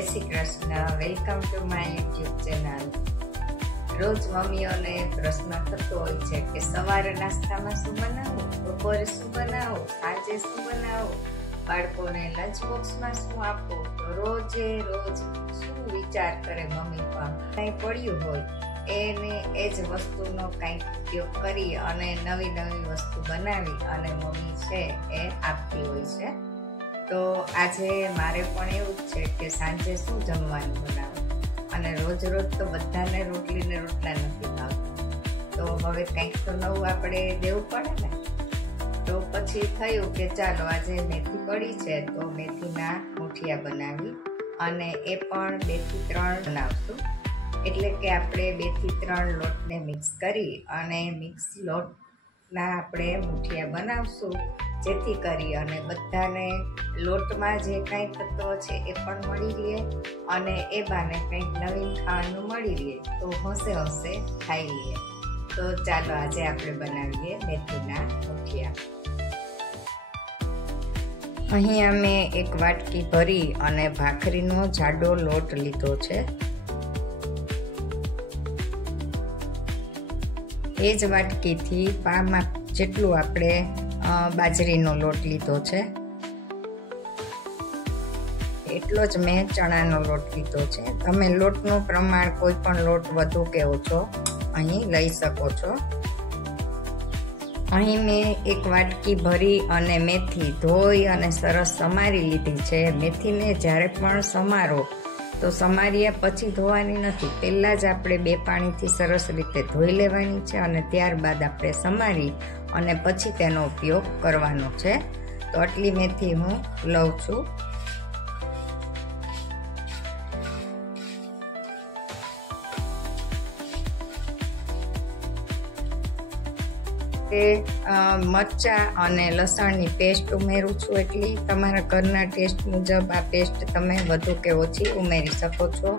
જય Shri Krishna. Welcome to my YouTube channel. રોજ મમ્મીઓને પ્રશ્ન થતો હોય છે કે સવારે નાસ્તામાં શું બનાવું, બપોરે શું બનાવું, સાંજે શું બનાવું, બાળકોને લંચ બોક્સમાં શું આપવું. તો રોજે રોજ શું વિચાર કરે મમ્મી, પણ કંઈ પડ્યું હોય એને એ જ વસ્તુનો કંઈક ઉપયોગ કરી અને નવી નવી વસ્તુ બનાવી અને મમ્મી છે એ આપતી હોય છે. તો આજે મારે પણ એવું જ છે કે સાંજે શું જમવાનું બનાવું, અને રોજ રોજ તો બધાને રોટલી ને રોટલા નથી ભાવતા, તો હવે કંઈક તો નવું આપણે દેવું પડે ને. તો પછી થયું કે ચાલો આજે મેથી પડી છે તો મેથીના મુઠિયા બનાવી, અને એ પણ 2 થી 3 બનાવશું. એટલે કે આપણે 2 થી 3 લોટને મિક્સ કરી અને મિક્સ લોટના આપણે મુઠિયા બનાવશું, જેથી કરી અને બધાને લોટમાં જે કાંઈ તત્વો છે એ પણ મળી રહે અને એ બાને કંઈક નવીન ખાવાનું મળી રહે, તો હોંશે હોંશે ખાઈ લઈએ. તો ચાલો આજે આપણે બનાવીએ મેથીના મુઠિયા. અહીંયા મેં 1 વાટકી ભરી અને ભાખરીનો જાડો લોટ લીધો છે. એ જ વાટકીથી 5 માપ જેટલું આપણે બાજરીનો લોટ લીધો છે, એટલો જ મેં ચણાનો લોટ લીધો છે. તમે લોટનું પ્રમાણ કોઈ પણ લોટ વધુ કે ઓછો અહીં લઈ શકો છો. અહીં મેં 1 વાટકી ભરી અને મેથી ધોઈ અને સરસ સમારી લીધી છે. મેથીને જ્યારે પણ સમારો તો સમાર્યા પછી ધોવાની નથી, પહેલાં જ આપણે 2 પાણીથી સરસ રીતે ધોઈ લેવાની છે અને ત્યારબાદ આપણે સમારી અને પછી તેનો ઉપયોગ કરવાનો છે. તો આટલી મેથી હું લઉં છું. મરચાં અને લસણની પેસ્ટ ઉમેરું છું, એટલી તમારા ઘરના ટેસ્ટ મુજબ આ પેસ્ટ તમે વધુ કે ઓછી ઉમેરી શકો છો.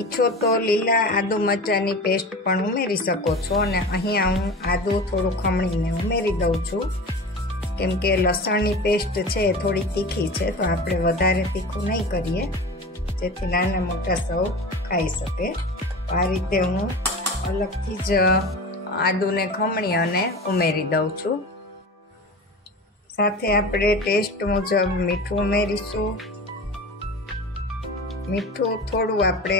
ઈચ્છો તો લીલા આદુ મરચાંની પેસ્ટ પણ ઉમેરી શકો છો, અને અહીંયા હું આદુ થોડું ખમણીને ઉમેરી દઉં છું, કેમ કે લસણની પેસ્ટ છે એ થોડી તીખી છે, તો આપણે વધારે તીખું નહીં કરીએ, જેથી નાના મોટા સૌ ખાઈ શકે. આ રીતે હું અલગથી જ આદુને ખમણી અને ઉમેરી દઉં છું. સાથે આપણે ટેસ્ટ મુજબ મીઠું ઉમેરીશું. મીઠું થોડું આપણે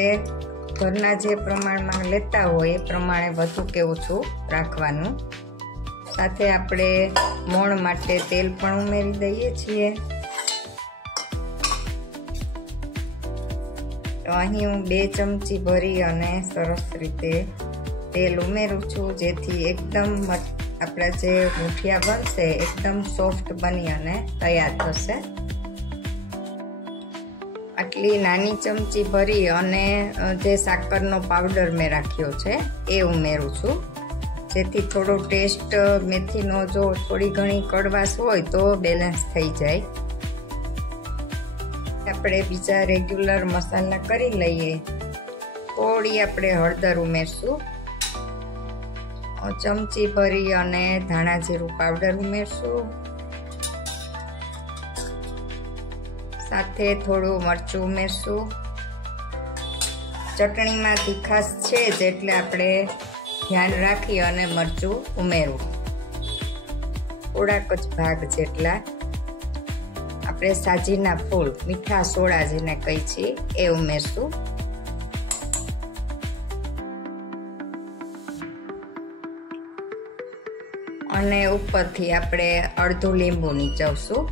ઘરના જે પ્રમાણમાં લેતા હોય એ પ્રમાણે વધુ કે ઓછું રાખવાનું. સાથે આપણે મોણ માટે તેલ પણ ઉમેરી દઈએ છીએ. તો અહીં હું 2 ચમચી ભરી અને સરસ રીતે તેલ ઉમેરું છું, જેથી એકદમ આપણા જે મુઠિયા બનશે એકદમ સોફ્ટ બની અને તૈયાર થશે. આટલી નાની ચમચી ભરી અને જે સાકરનો પાવડર મેં રાખ્યો છે એ ઉમેરું છું, જેથી થોડો ટેસ્ટ મેથીનો જો થોડી ઘણી કડવાશ હોય તો બેલેન્સ થઈ જાય. આપણે બીજા રેગ્યુલર મસાલા કરી લઈએ. થોડી આપણે હળદર ઉમેરશું, ચમચી ભરી અને ધાણા જીરું પાવડર ઉમેરશું. સાથે થોડું મરચું ઉમેરશું. ચટણીમાં તીખાશ છે જ એટલે આપણે ધ્યાન રાખી અને મરચું ઉમેરવું. થોડાક જ ભાગ જેટલા આપણે સાજીના ફૂલ, મીઠા સોડા જેને કહી છીએ, એ ઉમેરશું. અને ઉપરથી આપણે અડધું લીંબુ નીચવશું.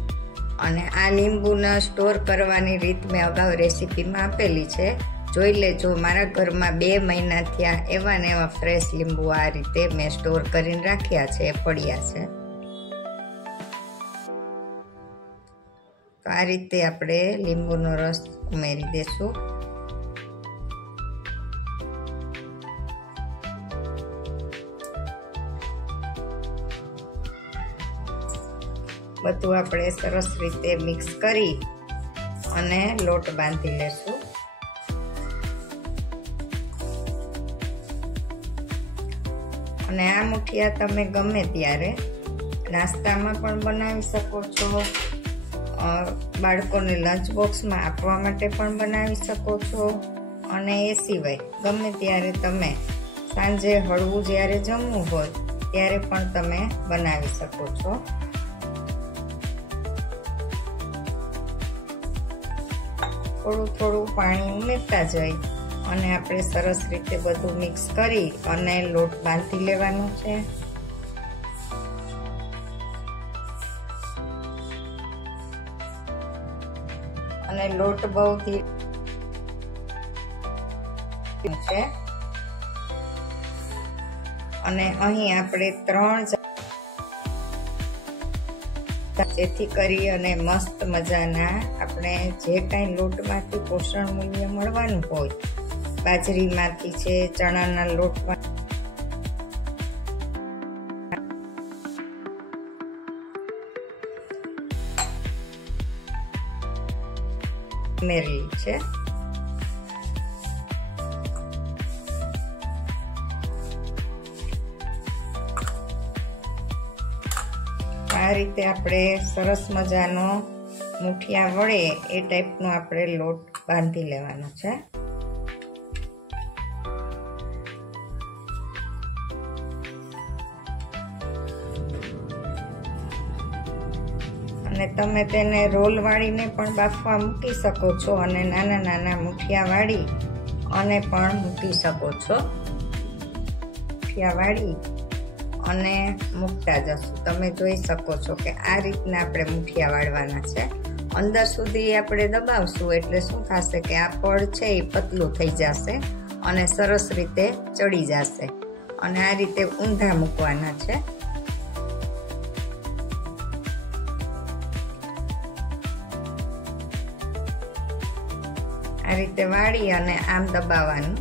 અને આ લીંબુને સ્ટોર કરવાની રીત મેં અગાઉ રેસીપીમાં આપેલી છે, જોઈ લેજો. મારા ઘરમાં 2 મહિના થયા એવા ને એવા ફ્રેશ લીંબુ આ રીતે મેં સ્ટોર કરીને રાખ્યા છે, પડ્યા છે. તો આ રીતે આપણે લીંબુનો રસ ઉમેરી દેશું. બધું આપણે સરસ રીતે મિક્સ કરી અને લોટ બાંધી લેશું. અને આ મુઠિયા તમે ગમે ત્યારે નાસ્તામાં પણ બનાવી શકો છો, બાળકોને લંચ બોક્સમાં આપવા માટે પણ બનાવી શકો છો, અને એ સિવાય ગમે ત્યારે તમે સાંજે હળવું જ્યારે જમવું હોય ત્યારે પણ તમે બનાવી શકો છો. થોડું થોડું પાણી ઉમેરતા જઈ અને આપણે સરસ રીતે બધું મિક્સ કરી અને લોટ બાંધી લેવાનો છે. અને લોટ બહુ છે. અને અહીં આપણે 3 જેથી કરી અને મસ્ત મજાના આપણે જે કાંઈ લોટમાંથી પોષણ મૂલ્ય મળવાનું હોય, બાજરીમાંથી છે, ચણાના લોટમાં ઉમેરેલી છે. આ રીતે આપણે સરસ મજાનો મુઠિયા વળે એ ટાઈપનો આપણે લોટ બાંધી લેવાનો છે. અને તમે તેને રોલ વાળીને પણ બાફવા મૂકી શકો છો, અને નાના નાના મુઠિયા વાળી અને પણ મૂકી શકો છો. મુઠિયા વાળી અને મૂકતા જશું. તમે જોઈ શકો છો કે આ રીતના આપણે મુઠિયા વાળવાના છે. અંદર સુધી આપણે દબાવશું એટલે શું થશે કે આ પડ છે એ પતલું થઈ જશે અને સરસ રીતે ચડી જશે. અને આ રીતે ઊંધા મૂકવાના છે. આ રીતે વાળી અને આમ દબાવવાનું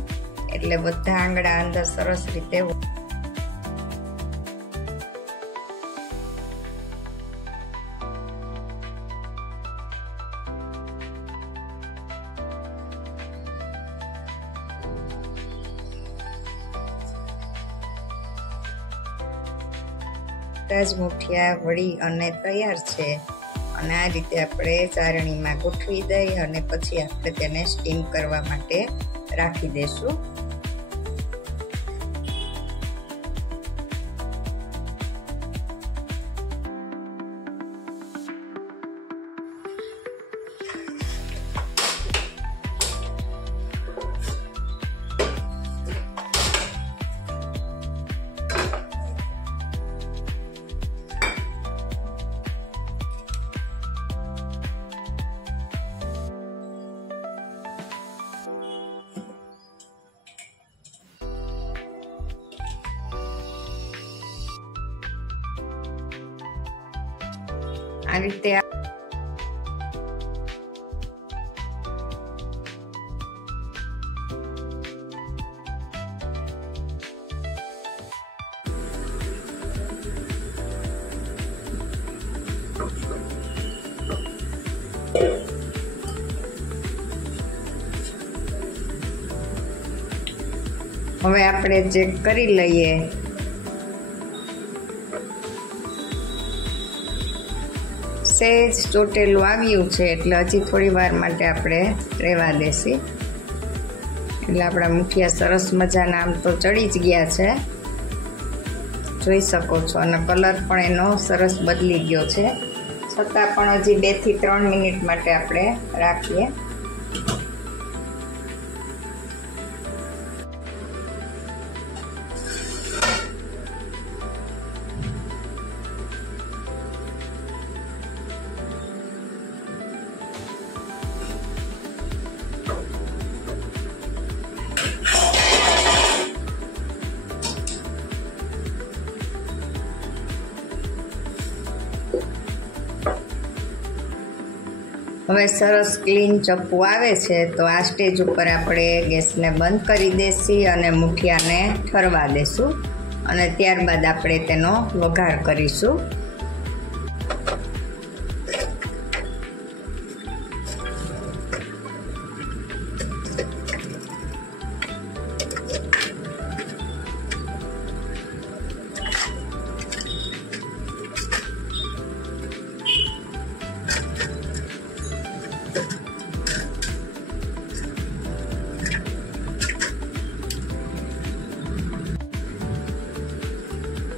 એટલે બધા આંગળા અંદર સરસ રીતે જ મુઠિયા વળી અને તૈયાર છે. અને આ રીતે આપણે ચારણીમાં ગોઠવી દઈ અને પછી આપણે તેને સ્ટીમ કરવા માટે રાખી દઈશું. આ રીતે હવે આપણે ચેક કરી લઈએ. સહેજ ચોટેલું આવ્યું છે એટલે હજી થોડી વાર માટે આપણે રહેવા દેસી. એટલે આપણા મુઠિયા સરસ મજાના આમ તો ચડી જ ગયા છે, જોઈ શકો છો. અને કલર પણ એનો સરસ બદલી ગયો છે. છતાં પણ હજી 2 થી 3 મિનિટ માટે આપણે રાખીએ. હવે સરસ ક્લીન ચપ્પુ આવે છે તો આ સ્ટેજ ઉપર આપણે ગેસને બંધ કરી દેસી અને મુઠિયાને ઠરવા દેશું અને ત્યારબાદ આપણે તેનો વઘાર કરીશું.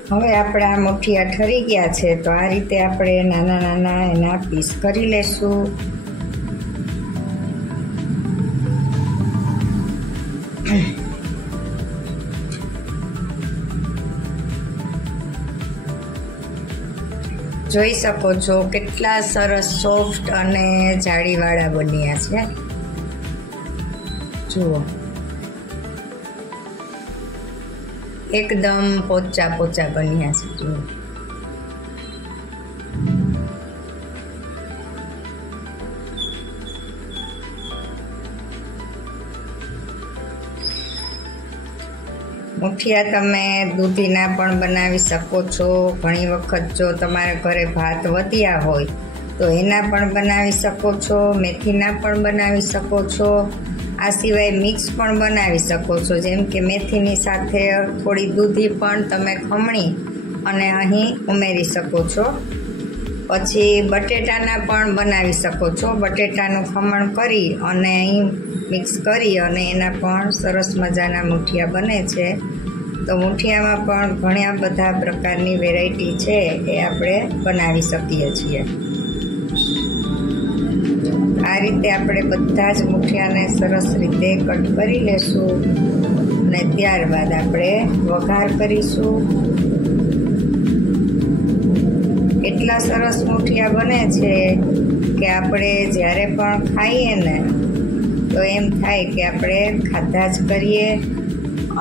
હવે આપણા મુઠિયા ઠરી ગયા છે, તો આ રીતે આપણે નાના નાના એના પીસ કરી લેશું. જોઈ શકો છો કેટલા સરસ સોફ્ટ અને જાળીવાળા બન્યા છે. જુઓ, એકદમ પોચા પોચા બન્યા છે. જુઓ, મુઠિયા તમે દૂધીના પણ બનાવી શકો છો. ઘણી વખત જો તમારા ઘરે ભાત વધ્યા હોય તો એના પણ બનાવી શકો છો, મેથીના પણ બનાવી શકો છો. આ સિવાય મિક્સ પણ બનાવી શકો છો, જેમ કે મેથીની સાથે થોડી દૂધી પણ તમે ખમણી અને અહીં ઉમેરી શકો છો. પછી બટેટાના પણ બનાવી શકો છો. બટેટાનું ખમણ કરી અને અહીં મિક્સ કરી અને એના પણ સરસ મજાના મુઠિયા બને છે. તો મુઠિયામાં પણ ઘણા બધા પ્રકારની વેરાયટી છે, એ આપણે બનાવી શકીએ છીએ. આ રીતે આપણે બધા જ મુઠિયાને સરસ રીતે કટ કરી લેશું અને ત્યારબાદ આપણે વઘાર કરીશું. એટલા સરસ મુઠિયા બને છે કે આપણે જ્યારે પણ ખાઈએ ને તો એમ થાય કે આપણે ખાધા જ કરીએ.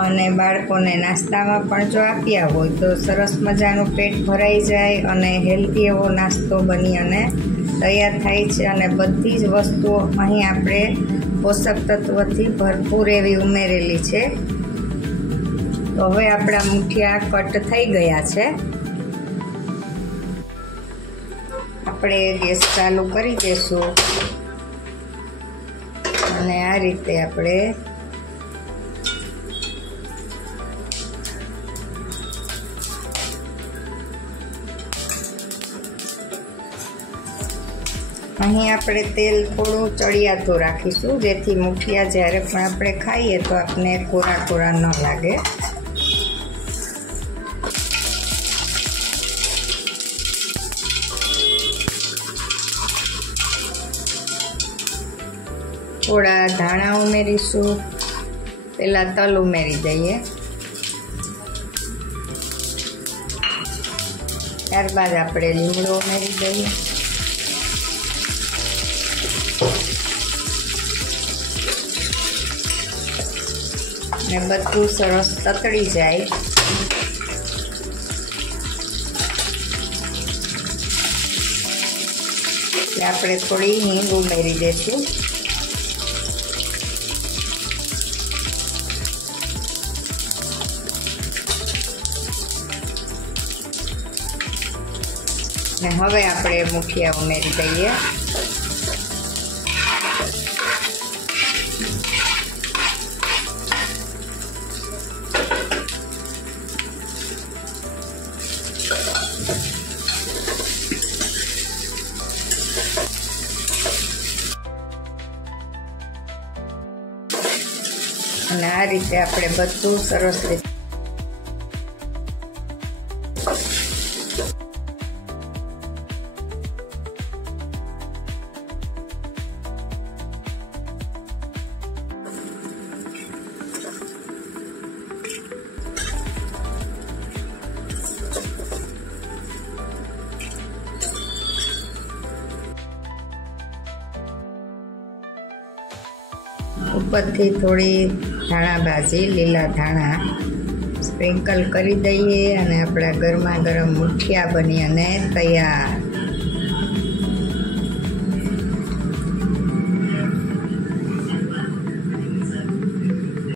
અને બાળકોને નાસ્તામાં પણ જો આપ્યા હોય તો સરસ મજાનું પેટ ભરાઈ જાય અને હેલ્ધી એવો નાસ્તો બની અને તૈયાર થાય છે. અને બધી જ વસ્તુઓ અહીં આપણે પોષક તત્વથી ભરપૂર એવી ઉમેરેલી છે. તો હવે આપણા મુઠિયા કટ થઈ ગયા છે. આપણે ગેસ ચાલુ કરી દઈશું અને આ રીતે આપણે અહીં આપણે તેલ થોડું ચડિયાતું રાખીશું, જેથી મુઠિયા જ્યારે પણ આપણે ખાઈએ તો આપણે કોરા કોરા ન લાગે. થોડા ધાણા ઉમેરીશું. પહેલાં તલ ઉમેરી દઈએ, ત્યારબાદ આપણે લીમડો ઉમેરી દઈએ. ને બધું સરસ તતડી જાય એટલે આપણે થોડી હિંગ ઉમેરી દઈશું. ને હવે આપણે મુઠિયા ઉમેરી દઈએ. અને આ રીતે આપણે બધું સરસ રીતે ઉપરથી થોડી ધાણા ભાજી, લીલા ધાણા સ્પ્રિંકલ કરી દઈએ અને આપણા ગરમા ગરમ મુઠિયા બની અને તૈયાર.